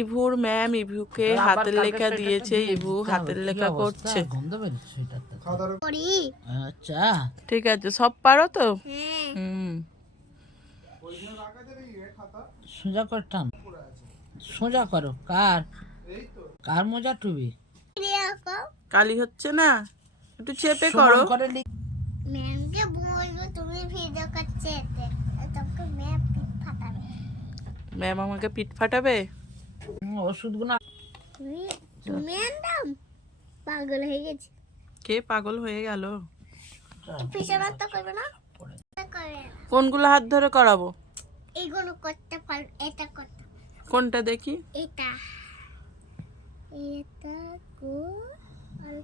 ইভুর ma'am ইভুকে হাতের লেখা দিয়েছে, ইভু হাতের লেখা করছে। আচ্ছা ঠিক আছে, সব পারো তো? হুম। সোজা করতাম, সোজা করো। কার কার মোজা টুবি? কালি হচ্ছে না, একটু চেপে সমান করো। করে লিখ। ম্যামকে বলবো তুমি ভিডিও করছে, তোকে ম্যাম পিঠ ফাটাবে। ম্যাম আমাকে পিঠ ফাটাবে? ওষুধগুলো ম্যাম পাগল হয়ে গেছে। কে পাগল হয়ে গেল? পিছনে তো করবে না, করে কোনগুলো হাত ধরে করাবো? এইগুলো করতে পার, এটা করতে, কোনটা দেখি? এটা এটা গো আর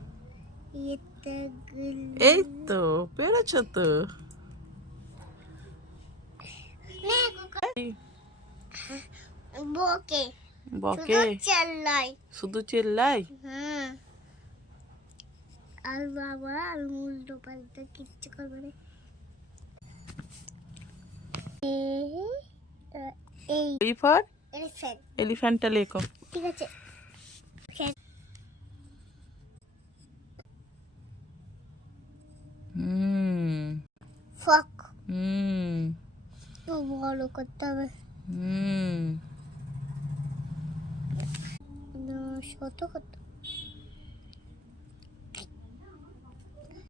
এটা গুল। এই তো পেরেছো তো। বকে বকে চাল্লাই। শুধু চেল্লাই। হুম, আর বাবা আর উল্টো পাল্টা কিচ্ছু করবে না। এই এলিফ্যান্ট, এলিফ্যান্ট, এলিফ্যান্টটা লেখো। ঠিক আছে। হুম ফক হুম তো বড় করতে হবে, হুম। ছোট করতে